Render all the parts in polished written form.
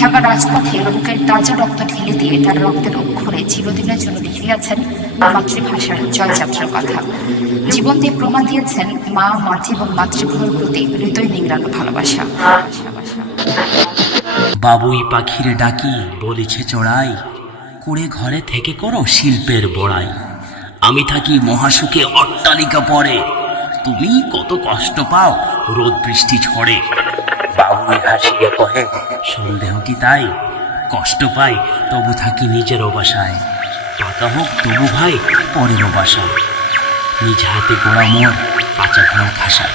ঢাকার রাজপথে বুকের তাজা রক্ত ঢেলে দিয়ে তার রক্তের অক্ষরে চিরদিনের জন্য লিখে গেছেন মাতৃভাষার জয়যাত্রার কথা। জীবন দিয়ে প্রমাণ দিয়েছেন মা, মাটি এবং মাতৃভূমির প্রতি হৃদয় নিংড়ানো ভালোবাসা। বাবুই পাখিরে ডাকি বলিছে চড়াই, কুড়ে ঘরে থেকে করো শিল্পের বড়াই। আমি থাকি মহাসুখে অট্টালিকা পরে, তুমি কত কষ্ট পাও রোদ বৃষ্টি ঝড়ে। বাবুই হাসিয়ে কহে সন্দেহ কি তাই, কষ্ট পাই তবু থাকি নিজের বাসায়। পাকা হোক তবু ভাই পরের বাসায়, নিজ হাতে গোড়া মোর কাঁচা ঘর খাসায়।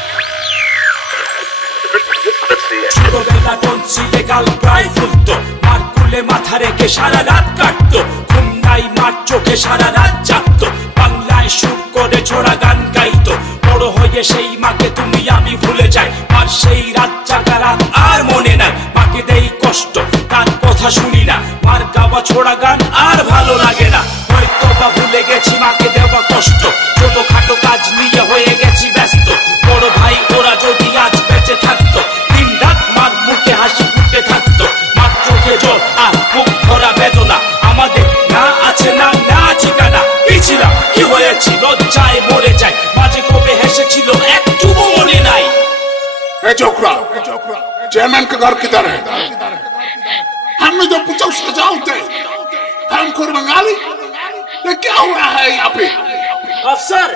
ছোটবেলা টনসিলে গাল প্রায় ফুলতো, মার কুলে মাথা রেখে সারা রাত কাটতো। ঘুম নাই মার চোখে সারা রাত জাগতো, বাংলায় সুর করে ছোড়া গান গাইতো। বড় হয়ে সেই মাকে তুমি আমি ভুলে যাই, আর সেই রাত জাগা রাত আর মনে নাই। মাকে দেই কষ্ট তার কথা শুনি না, মার গাওয়া ছোড়া গান আর ভালো লাগে না। হয়তো বা ভুলে গেছি মাকে দেওয়া কষ্ট, ছোটখাটো কাজ নিয়ে হয়ে গেছি ব্যস্ত। বড় ভাই ওরা যদি আজ বেঁচে থাকতো, দিন রাত মার মুখে হাসি ফুটে থাকতো। মার চোখে জল আর বুক ভরা বেদনা, আমাদের না আছে নাম না ঠিকানা। কি ছিলাম কি হয়েছি লজ্জায় মরে যায়, মাঝে কবে হেসেছিল একটু মনে নাই। चोकरा चेयरमैन का घर किधर है? हमने जो पूछा उसका जवाब दे। हम खुद बंगाली, ये क्या हो रहा है यहाँ पे? अफसर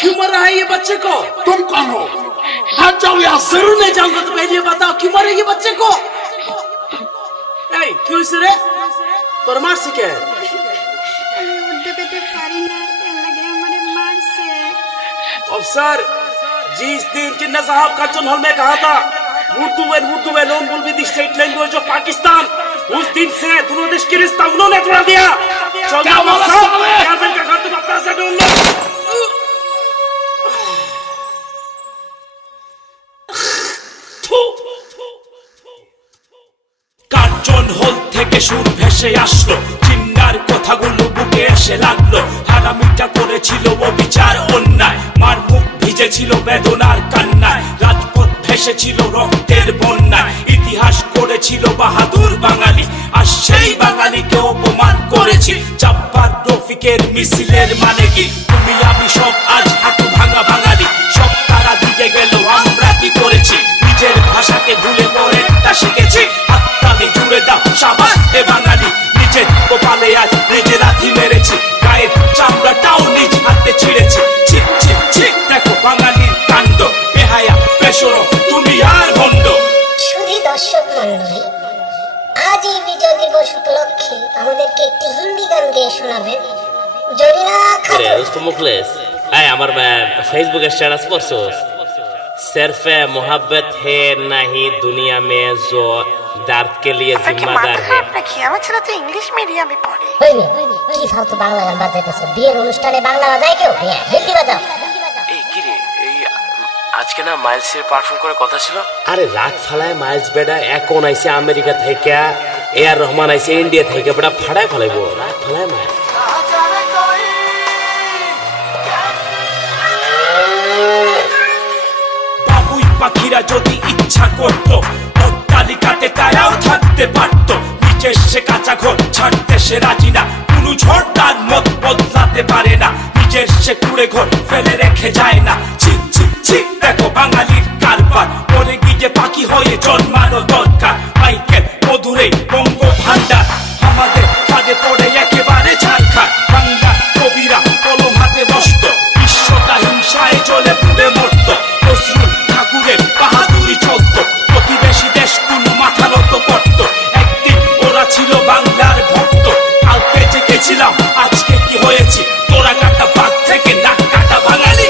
क्यों मर रहा है ये बच्चे को? तुम कौन हो? हाथ जाओ यहाँ से। जरूर नहीं जाऊंगा, तो पहले ये बताओ क्यों मरे ये बच्चे को? क्यों इसे रे তোর মারছে কে? আমি উঠতে পেতে পারি না, এর লাগে আমারে মারছে। अफसर जिस दिन जिन्ना साहब का चुनहल में कहा था उर्दू में loan will be the state language of Pakistan, उस दिन से दोनों देश के रिश्ता उन्होंने तोड़ दिया। चल जाओ चेयरमैन का घर तुम अपना से ढूंढ लो। কার্জন হল থেকে সুর ভেসে আসলো, চিন্নার কথাগুলো বুকে এসে লাগলো। হারামিটা করেছিল অবিচার অন্যায়, মার মুখ ভিজেছিল বেদনার কান্নায়। রাজপথ ভেসেছিল রক্তের বন্যায়, ইতিহাস করেছিল বাহাদুর বাঙালি। আর সেই বাঙালিকে অপমান করেছি, চাপ্পার রফিকের মিছিলের মানে কি? তুমি আমি সব আজ হাঁটু ভাঙা বাঙালি, সব তারা দিকে গেল আমরা কি করেছি? নিজের ভাষাকে ভুলে পড়ে তা শিখেছি। হাততালি জুড়ে দাও সাবাস এ বাঙালি, নিজের কপালে আজ নিজে লাথি মেরেছি। গায়ের চামড়াটাও নিজ হাতে ছিঁড়েছি। ছি ছি ছি দেখো বাঙালির কাণ্ড, বেহায়া বেশরম তুমি আর ভণ্ড। সুধী দর্শক মন্ডলী, আজ এই বিজয় দিবস উপলক্ষে আমাদেরকে একটি হিন্দি গান গেয়ে শোনাবেন জরিনা খাতুন। मुखलेस আমার ফেসবুকে স্ট্যাটাস পড়ছস, सिर्फ मोहब्बत है नहीं दुनिया में जो दर्द के लिए जिम्मेदार है। আমার ছেলে তো ইংলিশ মিডিয়ামে পড়ে। কি ফালতু বাংলা গান বাজাইতেছো? বিয়ের অনুষ্ঠানে বাংলা বাজায় কেউ? হিন্দি বাজাও। এই কি রে, এই আজকে না মাইলসের পারফর্ম করে কথা ছিল। আরে রাগ ফালায় মাইলস বেটা এখন আইছে আমেরিকা থেকে, এআর রহমান আইছে ইন্ডিয়া থেকে, বেটা ফাড়ায় ফেলাইবো। রাগ ফালায় মাইল পাখিরা যদি ইচ্ছা করত অট্টালিকাতে তারাও থাকতে পারত। নিচে সে কাঁচা ঘর ছাড়তে সে রাজি না, কোনো ঝড় তার মত বদলাতে পারে না। নিজের সে কুড়ে ঘর ফেলে রেখে যায় না। ছি ছি ছি দেখো বাঙালির কারবার, পরে গিয়ে পাখি হয়ে জন্মানো দরকার। মাইকেল মধুরে বঙ্গ ভান্ডার, আমাদের ফাঁদে পড়ে একেবারে ঝাড়খার। বাংলা কবিরা কলম হাতে বসত, বিশ্বটা হিংসায় চলে পুড়ে মরত। নজরুল ঠাকুরের বাহাদুরি চলত, প্রতিবেশী দেশগুলো মাথা নত করত। একদিন ওরা ছিল বাংলার ভক্ত, কালকে যে গেছিলাম আজকে কি হয়েছি? তোরা কাটা বাঘ থেকে নাক কাটা বাঙালি।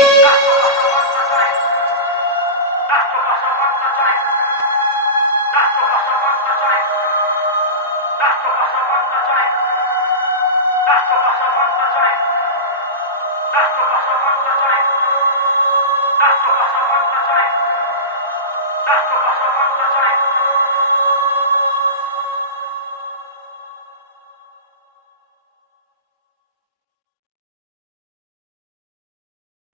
রাষ্ট্রভাষা বাংলা চাই।